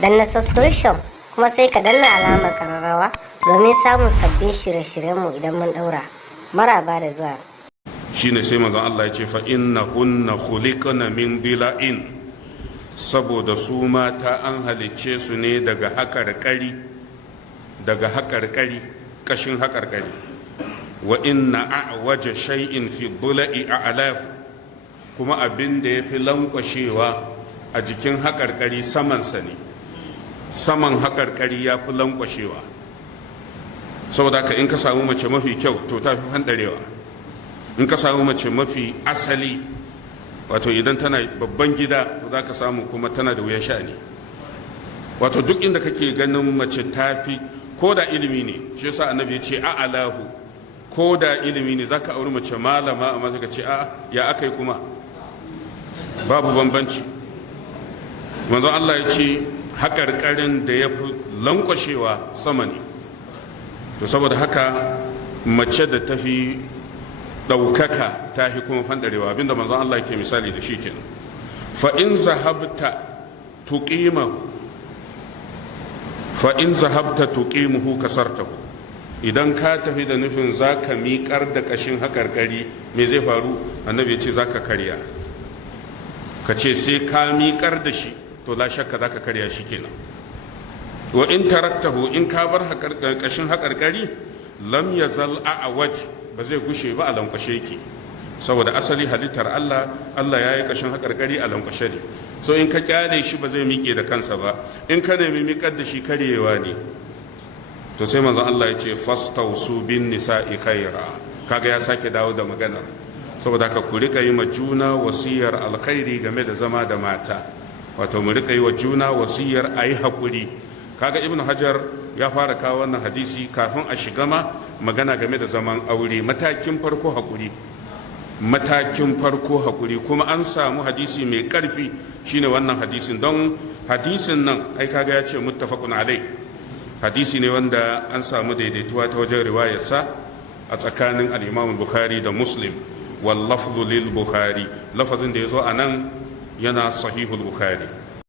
danna subscription kuma sai ka danna alamar kararrawa domin samun sabbin shirye-shiryenmu idan mun daura. Maraba da zuwa. Shine sai manzon Allah ya ce fa innahunna khuliqna min dila'in, saboda su mata an halicce su ne daga haƙarƙari, ƙashin haƙarƙari. Wa inna a'waja shay'in fi dula'i a'lahu, kuma abin da yafi lankwashewa a jikin haƙarƙari samansa ne. Saman haƙarƙari ya fi lankwashewa, saboda haka in ka samu mace mafi kyau to ta fi fandarewa. In ka samu mace mafi asali, wato idan tana babban gida to za ka samu kuma tana da wuyan sha'ani. Wato duk inda kake ganin mace ta fi, ko da ilimi ne, shi yasa annabi ya ce a'alahu, ko da ilimi ne za ka auri mace malama amma ka ce a'a ya aka yi kuma babu bambanci. manzo Allah ya ce haƙarƙarin da ya fi lankwashewa sama ne. To saboda haka mace da ta fi ɗaukaka ta fi kuma fandarewa, abinda manzon Allah ke misali da shi kenan. fa in zahabta tuqimuhu kasartahu, idan ka tafi da nufin za ka miƙar da ƙashin haƙarƙari, me zai faru? Annabi ya ce za ka karya. Ka ce sai ka miƙar da shi, to la shakka za ka karya shi kenan. Wa in taraktahu, in ka bar ƙashin haƙarƙari, lam yazal a'waj, ba zai gushe ba a lankwashe ki, saboda asali halittar Allah ya yi ƙashin haƙarƙari a lankwashe ne. So in ka kyale shi ba zai miƙe da kansa ba, in ka nemi miƙar da shi karyewa ne. To sai manzon Allah ya ce fastausu bin nisa'i khaira, kaga ya sake dawo da maganar, saboda haka ku rika yi ma juna wasiyar alkhairi game da zama da mata, wato mu rika yi wa juna wasiyar ayi hakuri. Kaga Ibn Hajar ya fara kawo wannan hadisi kafin a shiga ma magana game da zaman aure. Matakin farko hakuri, kuma an samu hadisi mai karfi shine wannan hadisin, don hadisin nan ai kaga ya ce muttafaqun alai, hadisi ne wanda an samu daidaituwa ta wajen riwayarsa a tsakanin al-Imam Bukhari da Muslim. wal lafzu lil Bukhari, lafazin da yazo anan yana sahihul Bukhari.